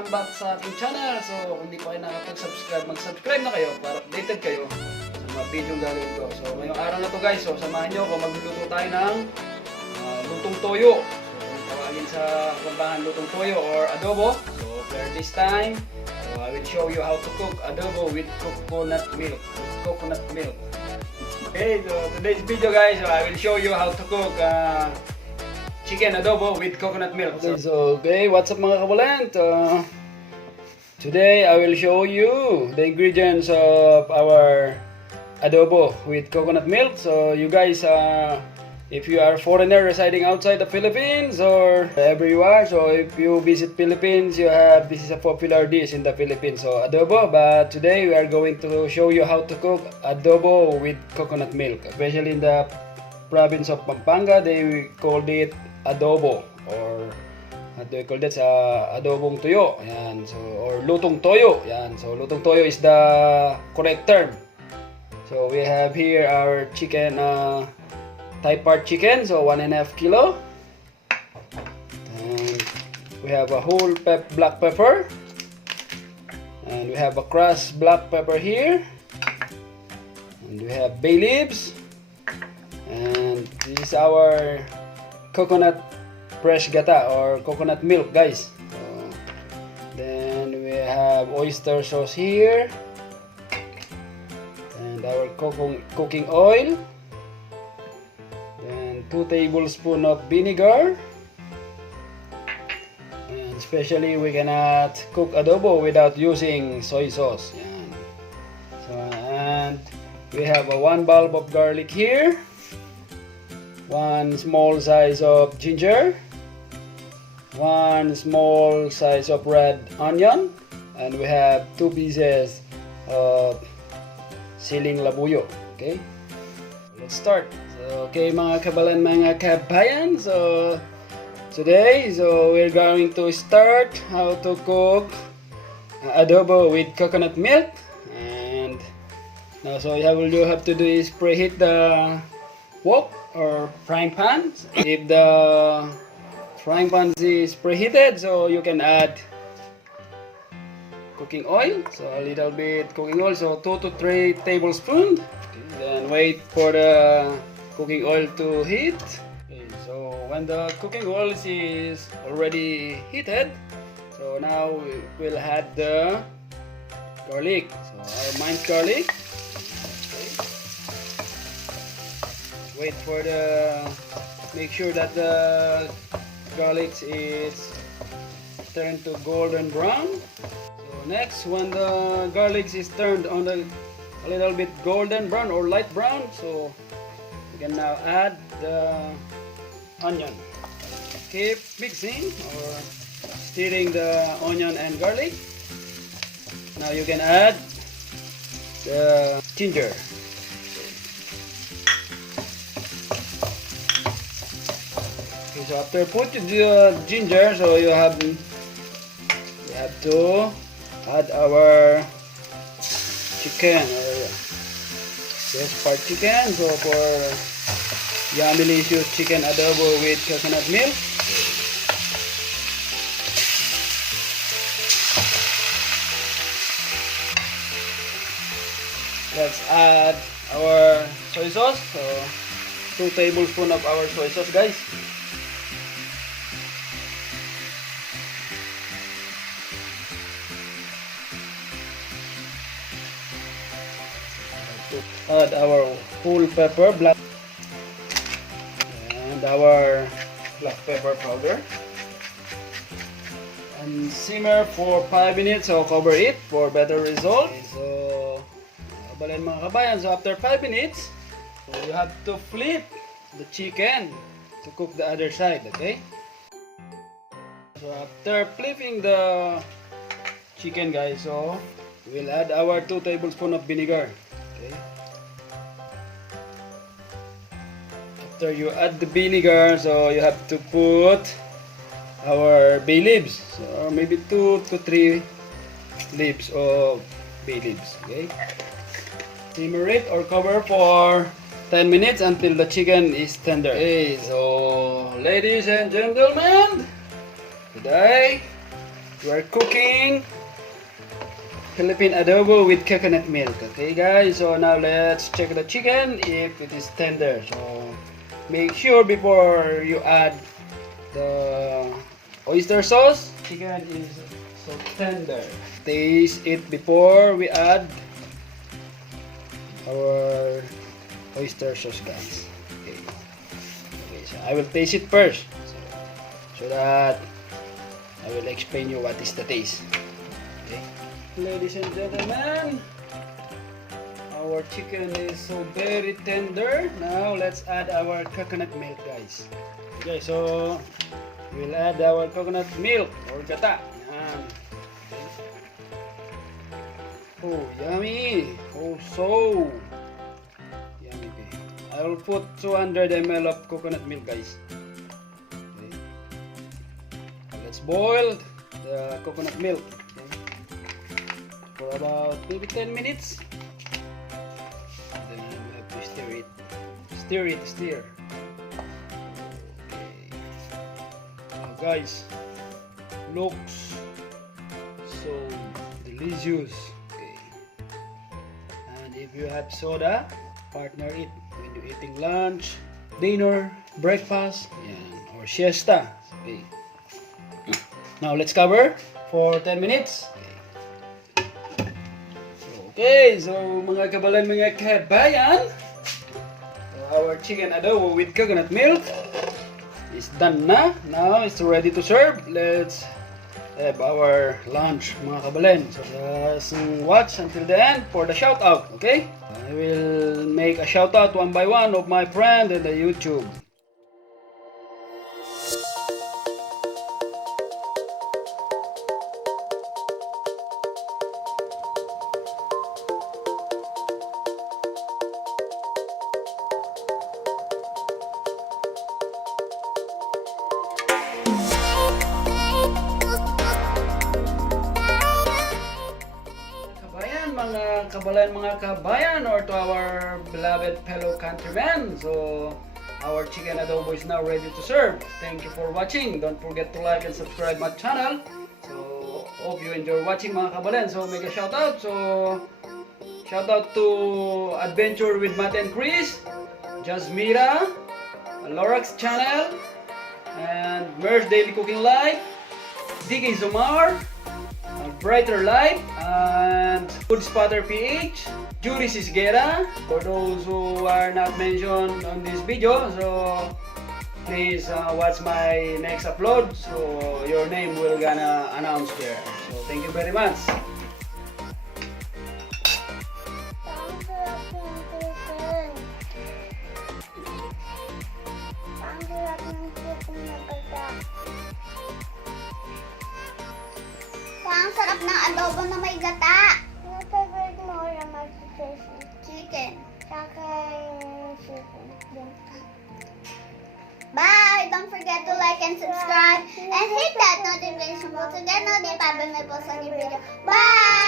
welcome back sa aking channel. So, kung di pa kayo nakapag-subscribe, mag-subscribe na kayo para updated kayo sa mga video gagawin ko. So, ngayong araw na to guys, so samahan nyo ako, magluluto tayo ng lutong toyo. So, kung tawagin sa kabahan lutong toyo or adobo. So, for this time, so, I will show you how to cook adobo with coconut milk. Okay, so today's video guys, so I will show you how to cook chicken adobo with coconut milk. So, okay, what's up mga Kbalen? Today I will show you the ingredients of our adobo with coconut milk. So you guys, if you are foreigner residing outside the Philippines or wherever you are, so if you visit Philippines, this is a popular dish in the Philippines, so adobo. But today we are going to show you how to cook adobo with coconut milk. Especially in the province of Pampanga, they called it adobo, or what do we call that? Adobong toyo. Yan. So, or lutong toyo. Yan. So, lutong toyo is the correct term. So, we have here our chicken, Thai part chicken. So, 1.5 kilo. And we have a whole black pepper. And we have a crushed black pepper here. And we have bay leaves. And this is our coconut fresh gata or coconut milk guys. So, then we have oyster sauce here and our cooking oil, and 2 tablespoons of vinegar. And especially we cannot cook adobo without using soy sauce. Yan. So, and we have a 1 bulb of garlic here, 1 small size of ginger, 1 small size of red onion, and we have 2 pieces of siling labuyo. Okay, let's start. So, okay mga Kbalen, mga kabayan, so today, so we're going to start how to cook adobo with coconut milk. And now, so all you have to do is preheat the wok or frying pan. If the frying pan is preheated, so you can add cooking oil. So a little bit cooking oil, so 2 to 3 tablespoons. Okay, then wait for the cooking oil to heat. Okay, so when the cooking oil is already heated, so now we will add the garlic. So our minced garlic. Wait for make sure that the garlic is turned to golden brown. So next, when the garlic is turned on a little bit golden brown or light brown, so we can now add the onion. Keep mixing or stirring the onion and garlic. Now you can add the ginger. So after putting the ginger, so you have to add our chicken or this part chicken. So for yummy delicious chicken adobo with coconut milk. Let's add our soy sauce. So 2 tablespoons of our soy sauce guys. Add our whole pepper black and our black pepper powder, and simmer for 5 minutes. So cover it for better result. So Kbalen mga kabayan, so after 5 minutes, so you have to flip the chicken to cook the other side. Okay, so after flipping the chicken guys, so we'll add our 2 tablespoons of vinegar. Okay, after you add the vinegar, so you have to put our bay leaves, so maybe 2 to 3 leaves of bay leaves. Okay, simmer it or cover for 10 minutes until the chicken is tender. Okay, so ladies and gentlemen, today We're cooking Philippine adobo with coconut milk. Okay guys, so now let's check the chicken if it is tender. So make sure before you add the oyster sauce, chicken is so tender. Taste it before we add our oyster sauce, guys. Okay, so I will taste it first, so that I will explain you what is the taste. Okay, ladies and gentlemen, our chicken is so very tender. Now let's add our coconut milk, guys. Okay, so we'll add our coconut milk or gata. Yan. Oh, yummy! Oh, so yummy. Okay. I will put 200 ml of coconut milk, guys. Okay. Let's boil the coconut milk, okay, for about maybe 10 minutes. Then we have to stir it. Stir. Okay. Now, guys, looks so delicious. If you have soda, partner it when you're eating lunch, dinner, breakfast, or siesta. Okay. Now let's cover for 10 minutes. Okay, so mga kabalan, mga kabayan, our chicken adobo with coconut milk is done na. Now it's ready to serve. Let's have our lunch, mga kabalan. So just watch until the end for the shout out, okay? I will make a shout out one by one of my friend in the YouTube. Mga kabayan, or to our beloved fellow countrymen. So our chicken adobo is now ready to serve. Thank you for watching. Don't forget to like and subscribe my channel. So hope you enjoy watching, mga kabayan. So make a shout out. So shout out to Adventure with Matt and Chris, Jasmira, Lorax channel, and Mer's Daily Cooking Life, DK Zomar, Brighter Light, and Food Spotter PH, Juris Gata, for those who are not mentioned on this video. So please watch my next upload, so your name will gonna announce there. So thank you very much. Ang sarap ng adobo na may gata. Ang favorite mo yung chicken. Bye! Don't forget to like and subscribe and hit that notification bell to get notified when I post a new video. Bye!